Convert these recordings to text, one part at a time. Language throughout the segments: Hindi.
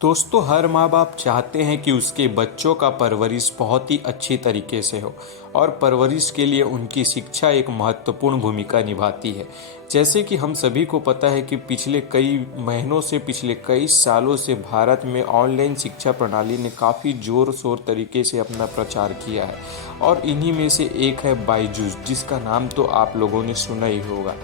दोस्तों, हर माँ बाप चाहते हैं कि उसके बच्चों का परवरिश बहुत ही अच्छी तरीके से हो और परवरिश के लिए उनकी शिक्षा एक महत्वपूर्ण भूमिका निभाती है। जैसे कि हम सभी को पता है कि पिछले कई महीनों से, पिछले कई सालों से भारत में ऑनलाइन शिक्षा प्रणाली ने काफ़ी ज़ोर शोर तरीके से अपना प्रचार किया है और इन्हीं में से एक है बायजूस, जिसका नाम तो आप लोगों ने सुना ही होगा।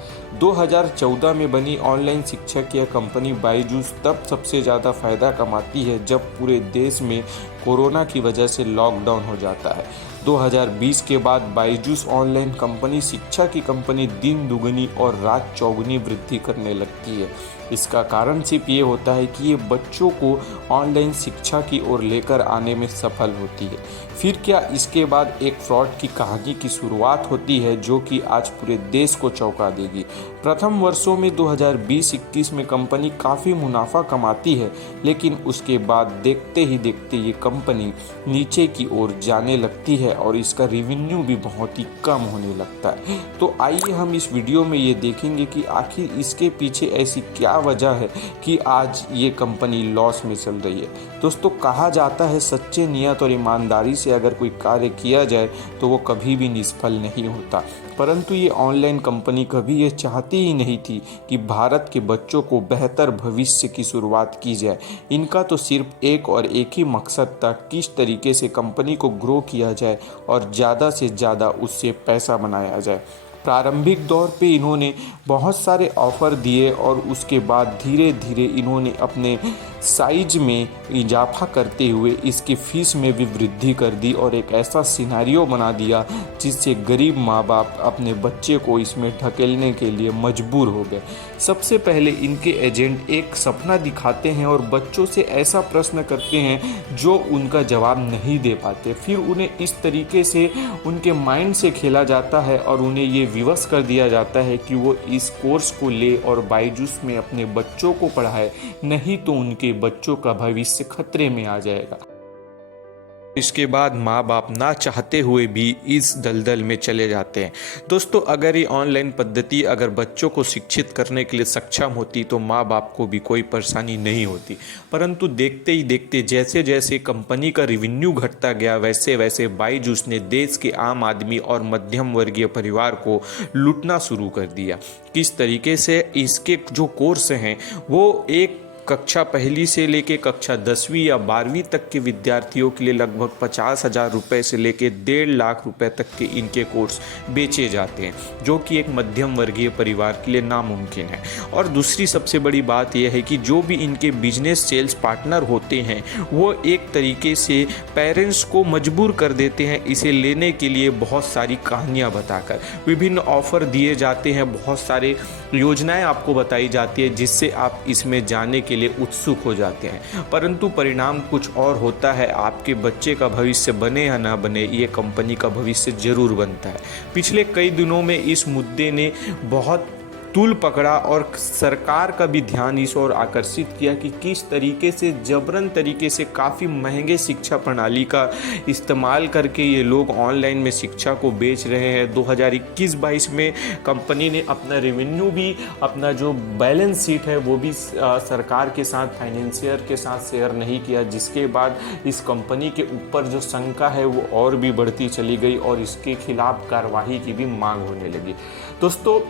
2014 में बनी ऑनलाइन शिक्षा की यह कंपनी बायजूस तब सबसे ज़्यादा फायदा कमाती है जब पूरे देश में कोरोना की वजह से लॉकडाउन हो जाता है। 2020 के बाद बायजूस ऑनलाइन कंपनी शिक्षा की कंपनी दिन दुगनी और रात चौगुनी वृद्धि करने लगती है। इसका कारण सिर्फ ये होता है कि ये बच्चों को ऑनलाइन शिक्षा की ओर लेकर आने में सफल होती है। फिर क्या इसके बाद एक फ्रॉड की कहानी की शुरुआत होती है जो कि आज पूरे देश को चौंका देगी। प्रथम वर्षों में 2020-21 में कंपनी काफ़ी मुनाफा कमाती है, लेकिन उसके बाद देखते ही देखते ये कंपनी नीचे की ओर जाने लगती है और इसका रेवेन्यू भी बहुत ही कम होने लगता है। तो आइए हम इस वीडियो में ये देखेंगे कि आखिर इसके पीछे ऐसी क्या वजह है कि आज ये कंपनी लॉस में चल रही है। दोस्तों, कहा जाता है सच्चे नियत और ईमानदारी से अगर कोई कार्य किया जाए तो वो कभी भी निष्फल नहीं होता। परंतु ये ऑनलाइन कंपनी कभी ये चाहती ही नहीं थी कि भारत के बच्चों को बेहतर भविष्य की शुरुआत की जाए। इनका तो सिर्फ एक और एक ही मकसद था, किस तरीके से कंपनी को ग्रो किया जाए और ज़्यादा से ज़्यादा उससे पैसा बनाया जाए। प्रारंभिक दौर पे इन्होंने बहुत सारे ऑफ़र दिए और उसके बाद धीरे धीरे इन्होंने अपने साइज में इजाफा करते हुए इसकी फ़ीस में भी वृद्धि कर दी और एक ऐसा सिनेरियो बना दिया जिससे गरीब माँ बाप अपने बच्चे को इसमें ढकेलने के लिए मजबूर हो गए। सबसे पहले इनके एजेंट एक सपना दिखाते हैं और बच्चों से ऐसा प्रश्न करते हैं जो उनका जवाब नहीं दे पाते। फिर उन्हें इस तरीके से उनके माइंड से खेला जाता है और उन्हें ये विवश कर दिया जाता है कि वो इस कोर्स को ले और बायजूस में अपने बच्चों को पढ़ाए, नहीं तो उनके बच्चों का भविष्य खतरे में आ जाएगा। इसके बाद माँ बाप ना चाहते हुए भी इस दलदल में चले जाते हैं। दोस्तों, अगर ये ऑनलाइन पद्धति अगर बच्चों को शिक्षित करने के लिए सक्षम होती तो माँ बाप को भी कोई परेशानी नहीं होती। परंतु देखते ही देखते जैसे जैसे कंपनी का रेवेन्यू घटता गया, वैसे वैसे बायजूस ने देश के आम आदमी और मध्यम वर्गीय परिवार को लूटना शुरू कर दिया। किस तरीके से इसके जो कोर्स हैं वो एक कक्षा पहली से लेके कक्षा 10वीं या 12वीं तक के विद्यार्थियों के लिए लगभग 50,000 रुपये से लेके 1.5 लाख रुपए तक के इनके कोर्स बेचे जाते हैं, जो कि एक मध्यम वर्गीय परिवार के लिए नामुमकिन है। और दूसरी सबसे बड़ी बात यह है कि जो भी इनके बिजनेस सेल्स पार्टनर होते हैं वो एक तरीके से पेरेंट्स को मजबूर कर देते हैं इसे लेने के लिए, बहुत सारी कहानियाँ बताकर विभिन्न ऑफ़र दिए जाते हैं, बहुत सारे योजनाएं आपको बताई जाती है जिससे आप इसमें जाने के लिए उत्सुक हो जाते हैं। परंतु परिणाम कुछ और होता है। आपके बच्चे का भविष्य बने या ना बने, ये कंपनी का भविष्य जरूर बनता है। पिछले कई दिनों में इस मुद्दे ने बहुत तूल पकड़ा और सरकार का भी ध्यान इस ओर आकर्षित किया कि किस तरीके से जबरन तरीके से काफ़ी महंगे शिक्षा प्रणाली का इस्तेमाल करके ये लोग ऑनलाइन में शिक्षा को बेच रहे हैं। 2021-22 में कंपनी ने अपना रेवेन्यू भी, अपना जो बैलेंस शीट है वो भी सरकार के साथ, फाइनेंशियर के साथ शेयर नहीं किया, जिसके बाद इस कंपनी के ऊपर जो शंका है वो और भी बढ़ती चली गई और इसके खिलाफ कार्रवाई की भी मांग होने लगी। दोस्तों,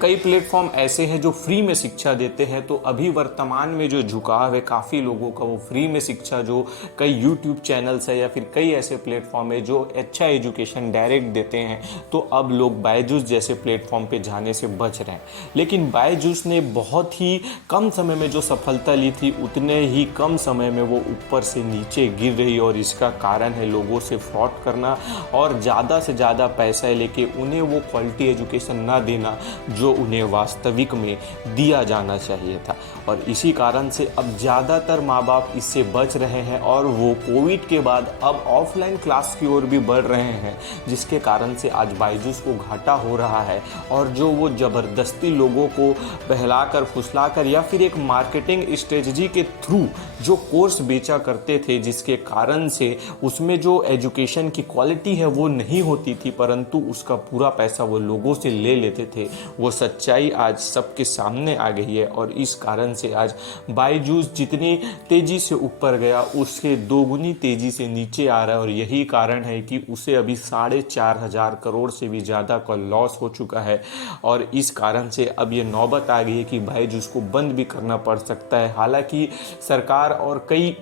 कई प्लेटफॉर्म ऐसे हैं जो फ्री में शिक्षा देते हैं, तो अभी वर्तमान में जो झुकाव है काफ़ी लोगों का वो फ्री में शिक्षा, जो कई यूट्यूब चैनल्स है या फिर कई ऐसे प्लेटफॉर्म है जो अच्छा एजुकेशन डायरेक्ट देते हैं, तो अब लोग बायजूस जैसे प्लेटफॉर्म पे जाने से बच रहे हैं। लेकिन बायजूस ने बहुत ही कम समय में जो सफलता ली थी, उतने ही कम समय में वो ऊपर से नीचे गिर रही और इसका कारण है लोगों से फ्रॉड करना और ज़्यादा से ज़्यादा पैसा लेके उन्हें वो क्वालिटी एजुकेशन ना देना जो उन्हें वास्तविक में दिया जाना चाहिए था। और इसी कारण से अब ज़्यादातर माँ बाप इससे बच रहे हैं और वो कोविड के बाद अब ऑफलाइन क्लास की ओर भी बढ़ रहे हैं, जिसके कारण से आज बायजूस को घाटा हो रहा है। और जो वो ज़बरदस्ती लोगों को बहलाकर फुसलाकर या फिर एक मार्केटिंग स्ट्रेटजी के थ्रू जो कोर्स बेचा करते थे, जिसके कारण से उसमें जो एजुकेशन की क्वालिटी है वो नहीं होती थी, परंतु उसका पूरा पैसा वो लोगों से ले लेते थे, वो सच्चाई आज सबके सामने आ गई है और इस कारण से आज बायजूस जितनी तेज़ी से ऊपर गया उसके दोगुनी तेज़ी से नीचे आ रहा है और यही कारण है कि उसे अभी 4,500 करोड़ से भी ज़्यादा का लॉस हो चुका है। और इस कारण से अब ये नौबत आ गई है कि बायजूस को बंद भी करना पड़ सकता है। हालांकि सरकार और कई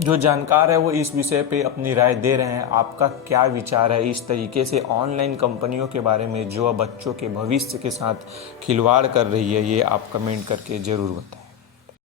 जो जानकार है वो इस विषय पे अपनी राय दे रहे हैं। आपका क्या विचार है इस तरीके से ऑनलाइन कंपनियों के बारे में जो अब बच्चों के भविष्य के साथ खिलवाड़ कर रही है? ये आप कमेंट करके ज़रूर बताएं।